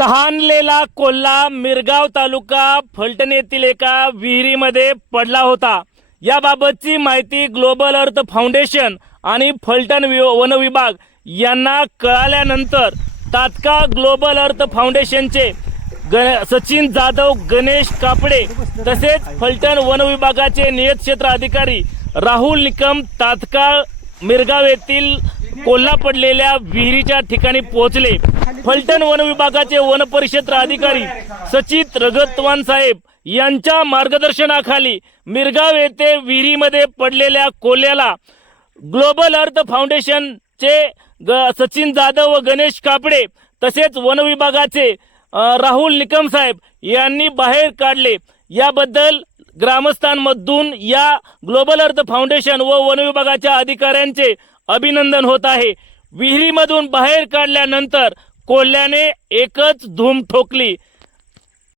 तहानलेला कोल्हा मिरगाव तालुका फलटण येथील एका विहिरीमध्ये पडला होता. याबाबतची माहिती ग्लोबल अर्थ फाउंडेशन आणि फलटण वि- वन विभाग यांना कळाल्यानंतर तात्काळ ग्लोबल अर्थ फाउंडेशनचे गण सचिन जाधव गणेश कापडे तसेच फलटण वन विभागाचे नियत क्षेत्र अधिकारी राहुल निकम तात्काळ मिरगाव येथील कोल्हा पडलेल्या विहिरीच्या ठिकाणी पोहोचले. फलटण वन विभागाचे वन परिक्षेत्र अधिकारी सचित रगतवान साहेब यांच्या मार्गदर्शनाखाली मिरगाव येथे विहिरीमध्ये पडलेल्या कोल्ह्याला ग्लोबल अर्थ फाउंडेशनचे ग सचिन जाधव व गणेश कापडे तसेच वन विभागाचे राहुल निकम साहेब यांनी बाहेर काढले. याबद्दल ग्रामस्थांमधून या ग्लोबल अर्थ फाउंडेशन व वन विभागाच्या अधिकाऱ्यांचे अभिनंदन होत आहे. विहिरीमधून बाहेर काढल्यानंतर कोल्ह्याने एकच धूम ठोकली.